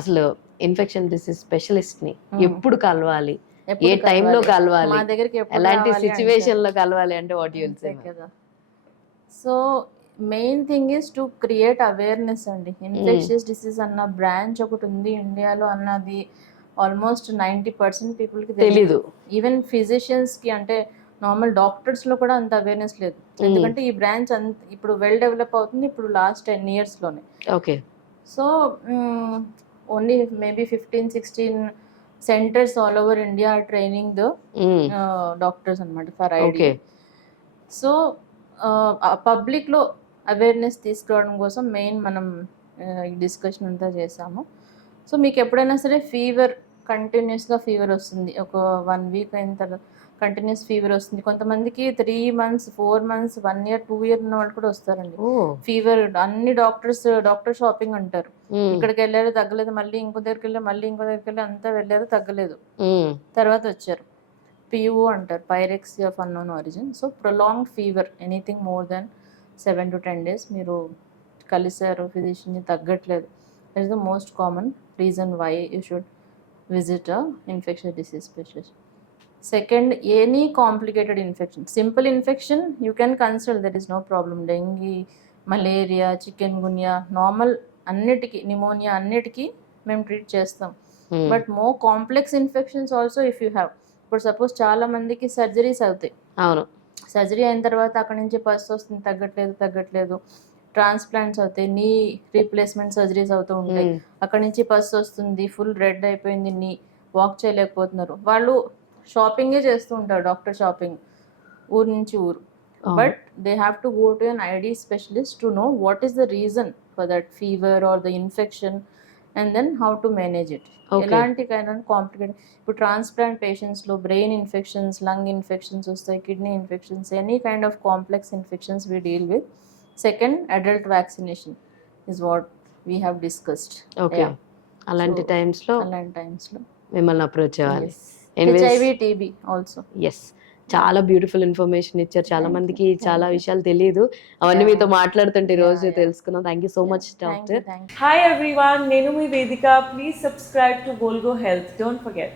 అసలు infection disease specialist ని Hmm. ఎప్పుడు కలవాలి, ఏ ఎప్పుడు టైంలో కలవాలి? కలవాలి, మా దగ్గరికి ఎప్పుడు ఎలాంటి రావాలి సిచ్యువేషన్ లో కలవాలి అంటే వాట్ యు విల్ అంతే సే? కదా. So main thing is to create awareness అండి. ఇన్ఫెక్షియస్ డిసీజ్ అన్న బ్రాంచ్ ఒకటి ఉంది ఇండియాలో అన్నది ఆల్మోస్ట్ 90% పీపుల్కి తెలీదు. తెలియదు. ఈవెన్ ఫిజిషియన్స్కి అంటే నార్మల్ డాక్టర్స్లో కూడా అంత అవేర్నెస్ లేదు. ఎందుకంటే ఈ బ్రాంచ్ ఇప్పుడు వెల్ డెవలప్ అవుతుంది ఇప్పుడు లాస్ట్ 10 yearsలోనే. Okay. So only maybe 15-16 centers all over India are training the doctors అనమాట ఫర్ ఓకే. ఐడి. సో పబ్లిక్లో అవేర్నెస్ తీసుకురావడం కోసం మెయిన్ మనం ఈ డిస్కషన్ అంతా చేసాము. సో మీకు ఎప్పుడైనా సరే ఫీవర్ కంటిన్యూస్గా ఫీవర్ వస్తుంది, ఒక 1 week అయిన తర్వాత కంటిన్యూస్ ఫీవర్ వస్తుంది. కొంతమందికి 3 months, 4 months, 1 year, 2 year ఉన్న వాళ్ళు కూడా వస్తారండి. ఫీవర్ అన్ని డాక్టర్ షాపింగ్ అంటారు. ఇక్కడికి వెళ్ళారు తగ్గలేదు, మళ్ళీ ఇంకో దగ్గరికి వెళ్ళారు, మళ్ళీ ఇంకో దగ్గరికి వెళ్ళి అంతా వెళ్ళారు తగ్గలేదు, తర్వాత వచ్చారు. PU అంటారు, pyrexia of unknown origin. So prolonged fever anything more than 7 to 10 days మీరు కలిసారు ఫిజిషియన్ని తగ్గట్లేదు, that is the most common reason why you should visit a infection disease specialist. Second, any complicated infection, simple infection you can consult, that is no problem. Dengue, malaria, chikungunya, normal అన్నిటికీ, pneumonia అన్నిటికీ మేము treat చేస్తాం. But more complex infections also if you have, ఇప్పుడు suppose చాలా మందికి surgeries అవుతాయి. అవును. Surgery అయిన తర్వాత అక్కడ నుంచి పస్ వస్తుంది, తగ్గట్లేదు. ట్రాన్స్ప్లాంట్స్ అవుతాయి, నీ రీప్లేస్మెంట్ సర్జరీస్ అవుతూ ఉంటాయి, అక్కడ నుంచి పస్ వస్తుంది, ఫుల్ రెడ్ అయిపోయింది నీ, వాక్ చేయలేకపోతున్నారు. వాళ్ళు షాపింగే చేస్తూ ఉంటారు, డాక్టర్ షాపింగ్ ఊరు నుంచి ఊరు. But they have to go to an ID specialist to know what is the reason for that fever or the infection and then how to manage it. ఎలాంటి కైండ్ ఆఫ్ కాంప్లికేటెడ్, ఇప్పుడు transplant పేషెంట్స్లో brain infections, lung infections వస్తాయి, kidney infections, any kind of complex infections we deal with. Second, adult vaccination is what we have discussed. Okay. అలాంటి టైమ్స్లో మిమ్మల్ని approach అవ్వాలి. HIV, TB also. Yes, చాలా beautiful information ఇచ్చారు. చాలా మందికి చాలా విషయాలు తెలియదు, అవన్నీ మీతో మాట్లాడుతుంటే రోజు తెలుసుకున్నాం. Thank you so much doctor. Hi everyone, Nenu mi Vedika. Please subscribe to Volgo Health. Don't forget.